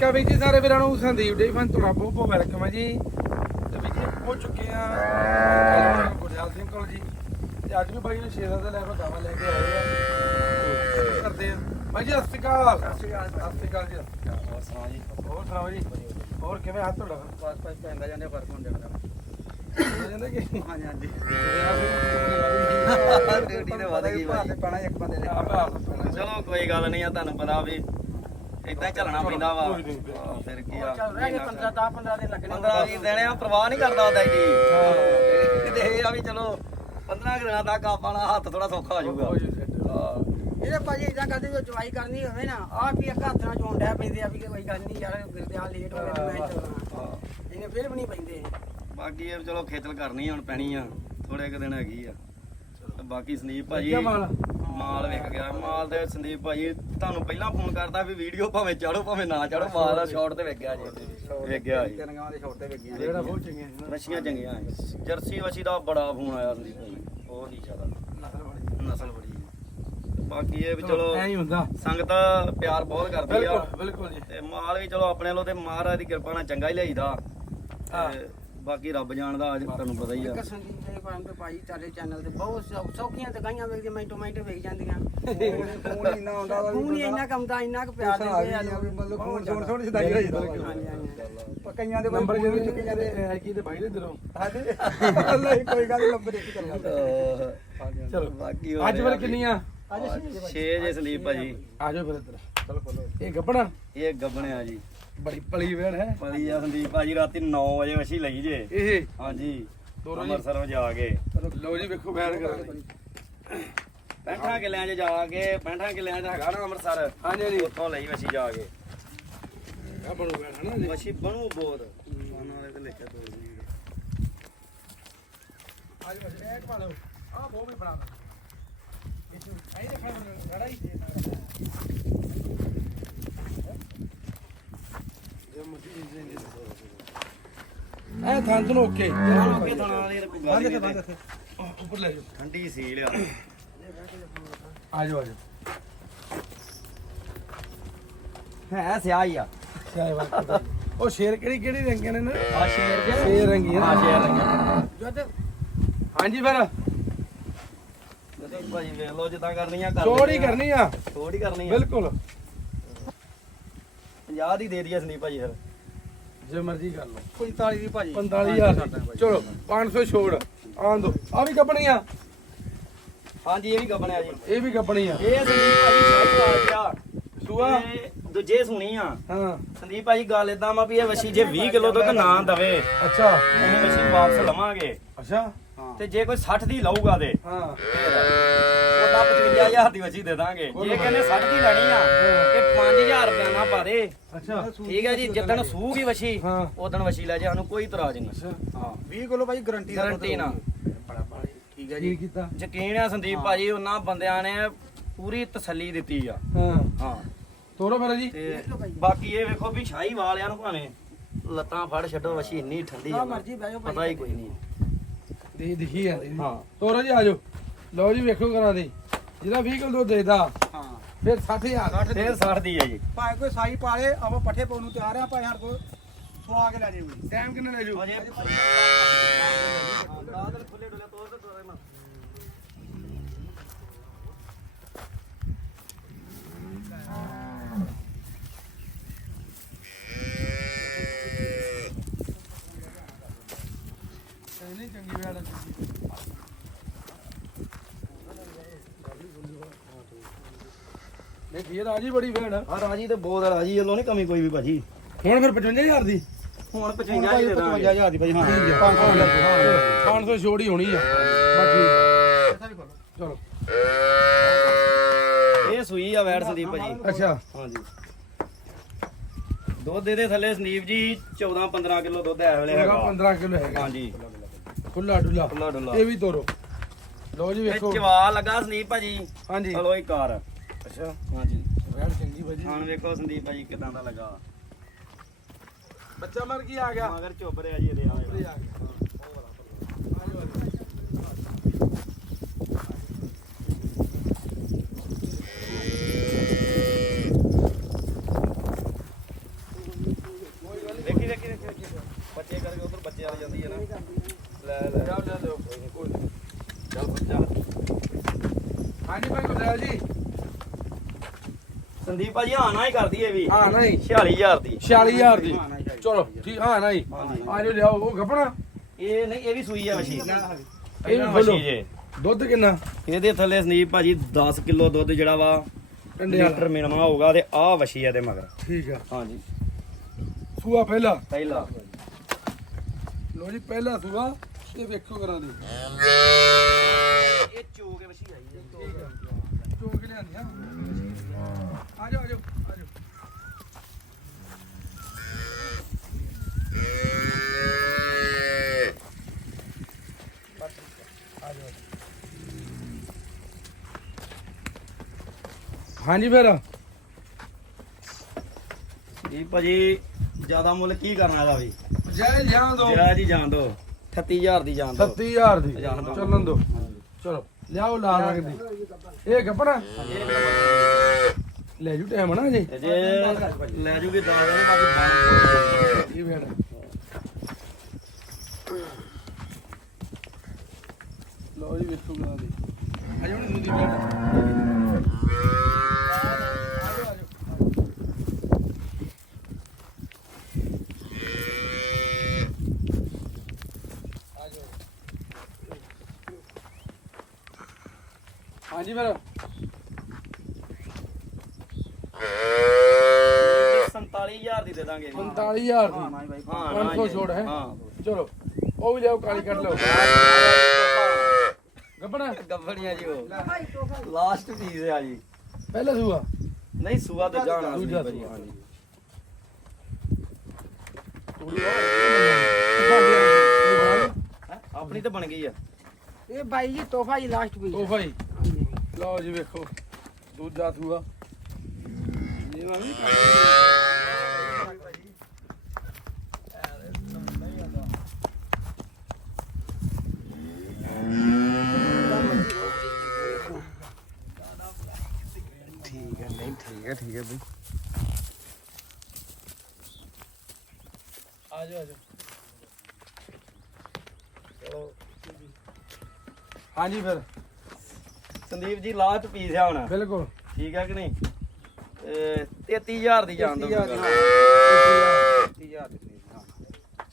ਨਮਸਕਾਰ ਵੀਰ ਜੀ ਸਾਰੇ ਵੀਰਾਂ ਨੂੰ ਸੰਦੀਪ ਡੇ ਫਨ ਤੁਹਾਡਾ ਬਹੁਤ ਬਹੁਤ ਵੈਲਕਮ ਹੈ ਜੀ। ਤੇ ਵੀਰ ਜੀ ਪਹੁੰਚ ਚੁੱਕੇ ਆ ਗੁਰਦਿਆਲ ਸਿੰਘ ਕੋਲ ਜੀ। ਤੇ ਅੱਜ ਵੀ ਬਾਈ ਨੇ ਸ਼ੇਰਾਂ ਦਾ ਲੈ ਕੇ ਦਾਵਾ ਲੈ ਕੇ ਆਏ ਆ। ਕਰਦੇ ਆ? ਬਾਈ ਜੀ ਸਤਿ ਸ਼੍ਰੀ ਅਕਾਲ। ਸਤਿ ਸ਼੍ਰੀ ਅਕਾਲ ਸਤਿ ਸ਼੍ਰੀ ਅਕਾਲ ਜੀ। ਹੋਰ ਸੁਣਾਓ ਜੀ? ਹੋਰ ਸੁਣਾਓ ਜੀ? ਹੋਰ ਕਿਵੇਂ ਹੱਥ ਤੁਹਾਡਾ? ਬਸ ਬਸ ਪੈਂਦਾ ਜਾਂਦੇ ਫ਼ਰਕ ਹੁੰਦੇ ਨੇ ਕਹਿੰਦੇ ਕਿ? ਹਾਂਜੀ ਹਾਂਜੀ। ਡਿਊਟੀ ਡਿਊਟੀ ਤੇ ਵਧ ਗਈ ਭਾਈ ਪੈਣਾ ਇੱਕ ਬੰਦੇ ਦੇ। ਚਲੋ ਕੋਈ ਗੱਲ ਨਹੀਂ ਆ ਤੁਹਾਨੂੰ ਪਤਾ ਵੀ ਇਦਾਂ ਚੱਲਣਾ ਪੈਂਦਾ ਵਾ। ਫਿਰ ਕੀ ਆ? ਚੱਲ ਰਿਹਾ ਕਿ 15 10 15 ਦਿਨ ਲੱਗਣੇ 15 20 ਦਿਨ ਆ ਪ੍ਰਵਾਹ ਨਹੀਂ ਕਰਦਾ ਹੁੰਦਾ ਜੀ। ਤੇ ਇਹ ਆ ਵੀ ਚਲੋ 15 ਕੁ ਦਿਨਾਂ ਤੱਕ ਆਪਣਾ ਹੱਥ ਥੋੜਾ ਸੌਖਾ ਹੋ ਜਾਊਗਾ। ਇਹਦੇ ਭਾਜੀ ਇਦਾਂ ਕਰਦੇ ਜੋ ਚਵਾਈ ਕਰਨੀ ਹੋਵੇ ਨਾ ਆਪ ਹੀ ਇੱਕ ਹੱਥ ਨਾਲ ਡੈ ਪੈਂਦੇ ਆ ਵੀ ਕੋਈ ਗੱਲ ਨਹੀਂ ਯਾਰ ਗਿਰਦਿਆ ਲੇਟ ਹੋ ਗਿਆ ਤੇ ਮੈਂ ਚੱਲਣਾ। ਇਹਨੇ ਫਿਰ ਵੀ ਨਹੀਂ ਪੈਂਦੇ ਬਾਕੀ ਇਹ ਚਲੋ ਖੇਚਲ ਕਰਨੀ ਹੁਣ ਪੈਣੀ ਆ। ਥੋੜੇ ਕੁ ਦਿਨ ਹੈਗੀ ਆ। ਤੇ ਬਾਕੀ ਸੰਦੀਪ ਭਾਜੀ ਮਾਲ? ਵਿਕ ਗਿਆ ਮਾਲ ਦੇ ਸੰਦੀਪ ਭਾਜੀ ਤੁਹਾਨੂੰ ਪਹਿਲਾਂ ਫੋਨ ਕਰਦਾ ਵੀ ਵੀਡੀਓ ਭਾਵੇਂ ਚਾੜੋ ਭਾਵੇਂ ਨਾ ਚਾੜੋ ਮਾਲ ਦਾ ਸ਼ਾਰਟ ਤੇ ਵਿਕ ਗਿਆ ਜੀ ਵਿਕ ਗਿਆ ਜੀ। ਤਿੰਨ ਗਾਂ ਦੇ ਛੋਟੇ ਵੇਗੀਆਂ ਜਿਹੜਾ ਬਹੁਤ ਚੰਗੇ ਸੀ ਨਾ। ਮੱਛੀਆਂ ਚੰਗੀਆਂ। ਜਰਸੀ ਦਾ ਬੜਾ ਫੋਨ ਆਇਆ ਸੰਦੀਪ ਬਹੁਤ ਹੀ ਜ਼ਿਆਦਾ। ਨਸਲ ਬੜੀ। ਨਸਲ ਬੜੀ ਹੈ। ਤੇ ਬਾਕੀ ਇਹ ਵੀ ਚਲੋ ਐਂ ਹੀ ਹੁੰਦਾ। ਸੰਗਤ ਪਿਆਰ ਬਹੁਤ ਕਰਦੀ ਆ। ਬਿਲਕੁਲ ਬਿਲਕੁਲ ਜੀ। ਤੇ ਮਾਲ ਵੀ ਚਲੋ ਆਪਣੇ ਵੱਲੋਂ ਤੇ ਮਹਾਰਾਜ ਦੀ ਕਿਰਪਾ ਨਾਲ ਚੰਗਾ ਹੀ। ਤੇ ਬਾਕੀ ਰੱਬ ਜਾਣਦਾ ਅੱਜ ਤੁਹਾਨੂੰ ਪਤਾ ਹੀ ਆ। ਇੱਕ ਸੰਦੀਪ ਦੇ ਪਾਣ ਤੇ ਭਾਈ ਤੁਹਾਡੇ ਚੈਨਲ ਤੇ ਬਹੁਤ ਸੌ- ਸੌਖੀਆਂ ਤੇ ਗਾਈਆਂ ਵੇਖਦੇ ਮਿੰਟੋ ਮਿੰਟ ਵੇਖ ਜਾਂਦੀਆਂ। ਫੋਨ ਹੀ ਇੰਨਾ ਆਉਂਦਾ ਵਾ ਵੀ ਫੋਨ ਹੀ ਇੰਨਾ ਕਮਦਾ ਇੰਨਾ ਕੁ ਪਿਆਰ ਹਿਸਾਬ ਦਿੰਦੇ ਹੀ ਆ ਨਹੀਂ ਆ ਵੀ ਮਤਲਬ ਬਹੁਤ ਫੋਨ ਜ਼ਿਆਦਾ। ਸੁਣ ਸੁਣ ਸਿਧਾਈ ਹੋ ਜਾਂਦਾ ਹਾਂਜੀ ਹਾਂਜੀ ਕਈਆਂ ਦੇ ਬਾਈ ਨੰਬਰ ਫੋਨ ਜਿਹੜੇ ਵੀ ਚੁੱਕੇ ਚੁੱਕੇ ਜਾਂਦੇ ਐ ਕੀ ਤੇ ਭਾਈ ਦੇ ਦਿਲੋਂ ਸਾਡੇ ਅੱਲਾ ਹੀ ਕੋਈ ਗੱਲ ਨੀ, ਨੰਬਰ ਇੱਕ ਚੱਲਦਾ ਚਲੋ ਬਾਕੀ ਅੱਜ ਫਿਰ ਕਿੰਨੀਆਂ? ਅੱਜ ਅਸੀਂ 6 ਜੇ ਸੰਦੀਪ ਭਾਜੀ ਆ ਜਾਓ ਫਿਰ ਇੱਧਰ। ਚਲੋ ਖੋਲੋ। ਇਹ ਗੱਬਣਾ? ਇਹ ਗੱਬਣਿਆ ਜੀ। ਬੜੀ ਪਲੀ ਵੇੜ ਹੈ। ਪਲੀ ਆ ਸੰਦੀਪ ਭਾਜੀ ਰਾਤੀ 9 ਵਜੇ ਵਛੀ ਲਈ ਜੇ। ਇਹ? ਹਾਂਜੀ ਤੋਰੋ ਜੀ। ਅੰਮ੍ਰਿਤਸਰੋਂ ਜਾ ਕੇ। ਲਓ ਜੀ ਵੇਖੋ ਬੈਠ ਕਰ 65 ਕਿੱਲਿਆਂ 'ਚ ਜਾ ਕੇ 65 ਕਿੱਲਿਆਂ 'ਚ ਹੈਗਾ ਨਾ ਅੰਮ੍ਰਿਤਸਰ। ਹਾਂਜੀ ਹਾਂਜੀ। ਉੱਥੋਂ ਲਈ ਵਛੀ ਜਾ ਕੇ। ਆ ਬਣੂ ਬੈਠ ਜੀ। ਵਛੀ ਬਣੂ ਬੋਰ ਉਹਨਾਂ ਦੇ ਲਿਖਿਆ ਤੋੜ ਜੀ ਆ ਜਾਓ ਬਸ ਇੱਕ ਪਾ ਲਓ। ਆ ਉਹ ਵੀ ਬਣਾ ਦੋ ਇਹ ਆਈ ਦੇਖਾ ਲੜਾਈ ਜੇ ਮੁੱਢੀ ਜੀ ਜੀ ਐ ਥਾਂ ਤੋਂ ਓਕੇ ਅੱਗੇ ਥਾਣਾ ਵਾਲੀ ਕੋਈ ਗੱਲ ਨਹੀਂ। ਉੱਪਰ ਲੈ ਜਾਓ। ਠੰਡੀ ਸੀਲ ਆ। ਆ ਜਾਓ ਆ ਜਾਓ। ਹੈ ਸਿਆਹ ਹੀ ਆ। ਸਿਆਏ ਵਾਲਾ ਉਹ ਸ਼ੇਰ ਕਿਹੜੀ ਕਿਹੜੀ ਰੰਗਾਂ ਨੇ ਨਾ? ਆ ਸ਼ੇਰ ਜੇ। ਸ਼ੇਰ ਰੰਗੀ ਆ ਸ਼ੇਰ ਰੰਗਿਆ। ਜਦ ਹਾਂਜੀ ਫਿਰ। ਭਾਜੀ ਵੇਖ ਲਓ ਜਿੱਦਾਂ ਕਰਨੀ ਆ ਕਰ ਚੋੜੀ ਲੈਂਦੇ ਆ। ਕਰਨੀ ਆ। ਚੋੜ ਹੀ ਕਰਨੀ ਆ। ਬਿਲਕੁਲ। 50 ਦੀ ਦੇ ਦਈਏ ਸੰਦੀਪ ਭਾਜੀ ਫਿਰ। ਜੇ ਮਰਜ਼ੀ ਕਰ ਲਓ। 45 ਦੀ ਭਾਜੀ। 45000 ਚਲੋ 500 ਛੋੜ। ਆਣ ਦੋ। ਆ ਵੀ ਕੱਪਣੀ ਆ ਹਾਂਜੀ ਇਹ ਵੀ ਗੱਬਣਿਆ ਜੀ। ਇਹ ਵੀ ਕੱਪਣੀ ਆ ਇਹ ਸੰਦੀਪ ਭਾਜੀ ਸਾਈ ਵਾਲ ਗਿਆ ਸੂਆ? ਇਹ ਦੂਜੇ ਸੁਣੀ ਆ। ਹਾਂ। ਸੰਦੀਪ ਭਾਜੀ ਗੱਲ ਇਦਾਂ ਵਾ ਵੀ ਇਹ ਵਛੀ ਜੇ 20 ਕਿਲੋ ਦੁੱਧ ਨਾ ਦਵੇ ਅੱਛਾ। ਅਸੀਂ ਵਛੀ ਵਾਪਸ ਲਵਾਂਗੇ। ਅੱਛਾ। ਤੇ ਜੇ ਕੋਈ 60 ਦੀ ਲਊਗਾ ਤੇ। ਹਾਂ। ਉਹਦਾ 55000 ਦੀ ਵਛੀ ਦੇ ਦਾਂਗੇ। ਜੇ ਕਹਿੰਦੇ 60 ਦੀ ਲੈਣੀ ਆ 5000 ਰੁਪਏ ਨਾ ਪਾ ਦੇ। ਅੱਛਾ। ਠੀਕ ਹੈ ਜੀ ਜਿੱਦਣ ਸੂਗੀ ਵਛੀ ਹਾਂ। ਉਦੋਂ ਵਛੀ ਲੈ ਜਾ ਸਾਨੂੰ ਕੋਈ ਇਤਰਾਜ਼ ਨਹੀਂ। ਅੱਛਾ। ਹਾਂ। 20 ਕਿਲੋ ਭਾਜੀ ਗਾਰੰਟੀ ਗਾਰੰਟੀ ਨਾ। ਠੀਕ ਹੈ ਕੀ ਕੀਤਾ? ਯਕੀਨ ਆ ਸੰਦੀਪ ਭਾਜੀ ਉਹਨਾਂ ਬੰਦਿਆਂ ਨੇ ਪੂਰੀ ਤਸੱਲੀ ਦਿੱਤੀ ਆ। ਹਾਂ। ਹਾਂ। ਤੋਰੋ ਫਿਰ ਜੀ। ਤੇ ਬਾਕੀ ਇਹ ਵੇਖੋ ਵੀ ਸ਼ਾਹੀ ਵਾਲਿਆਂ ਨੂੰ ਭਾਵੇਂ। ਲੱਤਾਂ ਫੜ ਛੱਡੋ ਵਛੀ ਇੰਨੀ ਠੰਡੀ ਆ। ਮਰਜ਼ੀ ਬਹਿ ਜਾਓ ਪਤਾ ਹੀ ਕੋਈ ਨਹੀਂ ਦੇ ਦਿਖੀ ਜਾਂਦੀ ਹਾਂ। ਤੋਰੋ ਜੀ ਆ ਜਾਓ। ਲਓ ਜੀ ਵੇਖੋ ਕਰਾਂ ਦੀ। ਜਿਹਦਾ 20 ਕਿਲੋ ਦੁੱਧ ਦੇਦਾ। ਫਿਰ 60000 ਫੇਰ 60 ਦੀ ਆ ਜੀ। ਭਾਵੇਂ ਕੋਈ ਸਾਈ ਪਾਲੇ ਆਪਾਂ ਪੱਠੇ ਪਾਉਣ ਨੂੰ ਤਿਆਰ ਆ ਭਾਵੇਂ ਹਰ ਕੋਈ ਸੁਆ ਕੇ ਲੈ ਜੇ ਕੋਈ ਟਾਈਮ ਕਿੰਨਾ ਲੈ ਜੂ ਅਜੇ ਬਾਦਲ ਖੁੱਲੇ ਡੁੱਲੇ ਤੋਰ ਤੇ ਤੋਰੇ ਨਾ ਨਹੀਂ ਜੀ ਬੜੀ ਆ ਰਾਜੀ ਤੇ ਬਹੁਤ ਆ ਰਾਜੀ ਵੱਲੋਂ ਨਹੀਂ ਕਮੀ ਕੋਈ ਵੀ ਭਾਜੀ। ਹੁਣ ਫਿਰ 55000 ਦੀ? ਹੁਣ 55 ਦੀ ਦੇ ਦਾਂਗੇ 55000 ਦੀ ਭਾਈ ਹਾਂ। 500 ਛੋੜ ਹੀ। ਹੋਣੀ ਆ। ਬਾਕੀ ਚਲੋ। ਇਹ ਸੂਈ ਆ ਵੈੜ ਸੰਦੀਪ ਭਾਜੀ। ਅੱਛਾ। ਹਾਂਜੀ। ਦੁੱਧ ਇਹਦੇ ਥੱਲੇ ਸੰਦੀਪ ਜੀ 14 15 ਕਿਲੋ ਦੁੱਧ ਐ ਵੇਲੇ ਹੈਗਾ। ਹੈਗਾ 15 ਕਿਲੋ ਹੈਗਾ। ਹਾਂਜੀ। ਖੁੱਲਾ ਡੁੱਲਾ। ਖੁੱਲਾ ਡੁੱਲਾ। ਇਹ ਵੀ ਤੋਰੋ। ਲਓ ਜੀ ਇਹ ਵੇਖੋ। ਚਵਾ ਲੱਗਾ ਸੰਦੀਪ ਭਾਜੀ। ਹਾਂਜੀ। ਚਲੋ ਇਹ ਕਾਰ ਅੱਛਾ। ਹਾਂਜੀ। ਵੇੜ ਚੰਗੀ ਭਾਜੀ। ਹੁਣ ਵੇਖੋ ਸੰਦੀਪ ਭਾਜੀ ਕਿਦਾਂ ਦਾ ਲੱਗਾ। ਬੱਚਾ ਮਰ ਗਿਆ ਆ ਗਿਆ? ਮਗਰ ਚੁੱਪ ਰਿਹਾ ਜੀ ਇਹਦੇ ਇਹ ਆਵੇ ਆ ਗਿਆ ਬੱਚੇ ਕਰਕੇ ਉਧਰ ਬੱਚੇ ਆ ਜਾਂਦੀ ਹੈ ਨਾ। ਲੈ ਲੈ। ਜਾ ਲੈ ਲਓ ਕੋਈ ਨਹੀਂ ਕੋਈ ਨੀ। ਚੱਲ ਬੱਚਾ। ਹਾਂਜੀ ਭਾਈ ਗੁਰਦਿਆਲ ਜੀ। ਸੰਦੀਪ ਭਾਜੀ ਹਾਂ ਨਾ ਹੀ ਕਰਦੀ ਏ ਵੀ। ਹਾਂ ਨਹੀਂ 46000 ਦੀ। 46000 ਦੀ। ਚਲੋ ਜੀ ਹਾਂ ਨਹੀਂ ਹਾਂਜੀ। ਆ ਜਾਓ ਲਿਆਓ ਉਹ ਗੱਪਣਾ ਇਹ ਨਹੀਂ ਇਹ ਵੀ ਸੂਈ ਆ ਵਸ਼ੀ ਇਹ ਵੀ ਖੋਲੋ। ਜੇ। ਦੁੱਧ ਕਿੰਨਾ? ਇਹਦੇ ਥੱਲੇ ਸੰਦੀਪ ਭਾਜੀ 10 ਕਿਲੋ ਦੁੱਧ ਜਿਹੜਾ ਵਾ ਲੀਟਰ ਮਿਲਣਾ ਹੋਊਗਾ ਤੇ ਆਹ ਵਸ਼ੀ ਆ ਦੇ ਮਗਰ। ਠੀਕ ਆ। ਹਾਂਜੀ। ਸੂਆ ਪਹਿਲਾ? ਪਹਿਲਾ। ਲੋ ਜੀ ਪਹਿਲਾ ਸੂਆ। ਤੇ ਵੇਖੋ ਕਰਾਂ ਦੀ ਇਹ ਚੋਗੇ ਵਸ਼ੀ ਆਈ ਠੀਕ ਆ ਚੋਕ ਲਿਆਂਦੀ ਆ ਆ ਜਾਓ ਆ ਜਾਓ ਆ ਜਾਓ ਹਾਂਜੀ ਫਿਰ। ਇਹ ਭਾਜੀ ਜ਼ਿਆਦਾ ਮੁੱਲ ਕੀ ਕਰਨਾ ਇਹਦਾ ਵੀ? ਜੈ ਜਾਂ ਦੋ। ਜਿਹੜਾ ਜੀ ਜਾਣ ਦੋ। 38000 ਦੀ ਜਾਣ ਦੋ। 30000 ਦੀ। ਜਾਣ ਦਿਓ। ਚੱਲਣ ਦੋ। ਚਲੋ ਲਿਆਓ ਲਾ ਰੰਗ ਦੀ। ਇਹ ਗੱਪਣਾ ਲੈ ਜੂ ਟਾਈਮ ਨਾ ਜੀ ਜੇ ਲੈ ਜੂਗੀ 10 ਦਿਨ ਬਾਕੀ ਇਹ ਵੇੜ ਲੋ ਜੀ ਵੇਖੋ ਗਾਂ ਦੀ। ਅਜੇ ਹੁਣ ਦੂਜੀ ਵੇੜ ਹਾਂਜੀ ਫਿਰ। 47000 ਦੀ ਦੇ ਦਾਂਗੇ 45000 ਦੀ? ਹਾਂ ਪੰਜ ਸੌ ਛੋੜ ਹੈ? ਹਾਂ। ਚਲੋ ਉਹ ਵੀ ਲਿਆਓ ਕਾਲੀ ਕੱਢ ਲਓ ਗੱਪਣਾ ਗੱਬੜੀਆਂ ਜੀ ਉਹ। ਲਾਸਟ ਪੀਸ ਆ ਜੀ। ਪਹਿਲਾ ਸੂਆ? ਨਹੀਂ ਸੂਆ ਤੇ ਜਾਣਾ ਦੂਜਾ ਸੂਆ। ਹੈਂ? ਆਪਣੀ ਤਾਂ ਬਣ ਗਈ ਆ। ਇਹ ਬਾਈ ਜੀ ਤੋਹਫਾ ਜੀ ਲਾਸਟ ਵੀ ਉਹ ਭਾਈ ਲਓ ਜੀ ਵੇਖੋ ਦੂਜਾ ਸੂਆ ਇਹ ਮੈਂ ਵੀ ਠੀਕ ਹੈ ਨਹੀਂ ਠੀਕ ਹੈ ਠੀਕ ਹੈ ਬਈ। ਆ ਜਾਓ ਆ ਜਾਓ। ਹਾਂਜੀ ਫਿਰ। ਸੰਦੀਪ ਜੀ ਲਾਸਟ ਪੀਸ ਆ ਹੁਣ। ਬਿਲਕੁਲ। ਠੀਕ ਹੈ ਕਿ ਨਹੀਂ? ਇਹ 33000 ਦੀ ਜਾਣ ਦੋ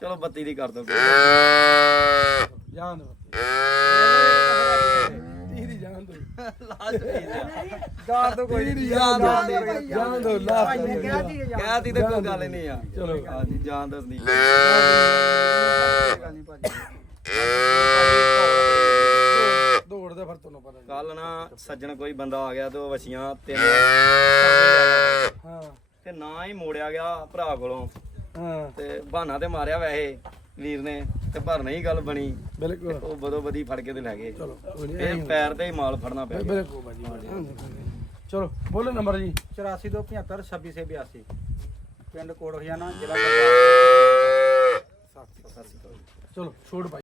ਚਲੋ 32 ਦੀ ਕਰ ਦੋ ਜਾਣ ਦੋ ਤੀਰੀ ਜਾਣ ਦੋ ਲਾਸਟ ਪੀਸ ਆ। ਦਾਰ ਤੋਂ ਕੋਈ ਤੀਰੀ ਜਾਣ ਦੋ ਜਾਣ ਦੋ ਲਾਸਟ ਜਾ ਕਹਿਤੀ ਤੇ ਕੋਈ ਗੱਲ ਨਹੀਂ ਆ। ਚਲੋ। ਹਾਂਜੀ ਜਾਣ ਦੋ ਸੰਦੀਪ ਦੌੜ ਦੇ ਫਿਰ ਤੁਹਾਨੂੰ ਪਤਾ ਜੀ। ਕੱਲ ਨਾ ਸੱਜਣ ਕੋਈ ਬੰਦਾ ਆ ਗਿਆ ਤੇ ਉਹ ਵਛੀਆਂ ਤਿੰਨ ਹਾਂ। ਤੇ ਨਾ ਹੀ ਮੋੜਿਆ ਗਿਆ ਭਰਾ ਕੋਲੋਂ। ਹਾਂ। ਤੇ ਬਹਾਨਾ ਤੇ ਮਾਰਿਆ ਵੈਸੇ ਵੀਰ ਨੇ ਤੇ ਪਰ ਨਹੀਂ ਗੱਲ ਬਣੀ। ਬਿਲਕੁਲ। ਉਹ ਬਦੋ ਬਦੀ ਫੜ ਕੇ ਤੇ ਲੈ ਗਏ। ਚਲੋ ਇਹ ਪੈਰ ਤੇ ਹੀ ਮਾਲ ਫੜਨਾ ਪਿਆ। ਬਿਲਕੁਲ ਬਾਜੀ ਚਲੋ ਬੋਲੋ ਨੰਬਰ ਜੀ। 84 ਤੋਂ 75 26 ਸੇ 82 ਪਿੰਡ ਕੋਟ ਖਜ਼ਾਨਾ ਜ਼ਿਲ੍ਹਾ ਚਲੋ ਛੋੜ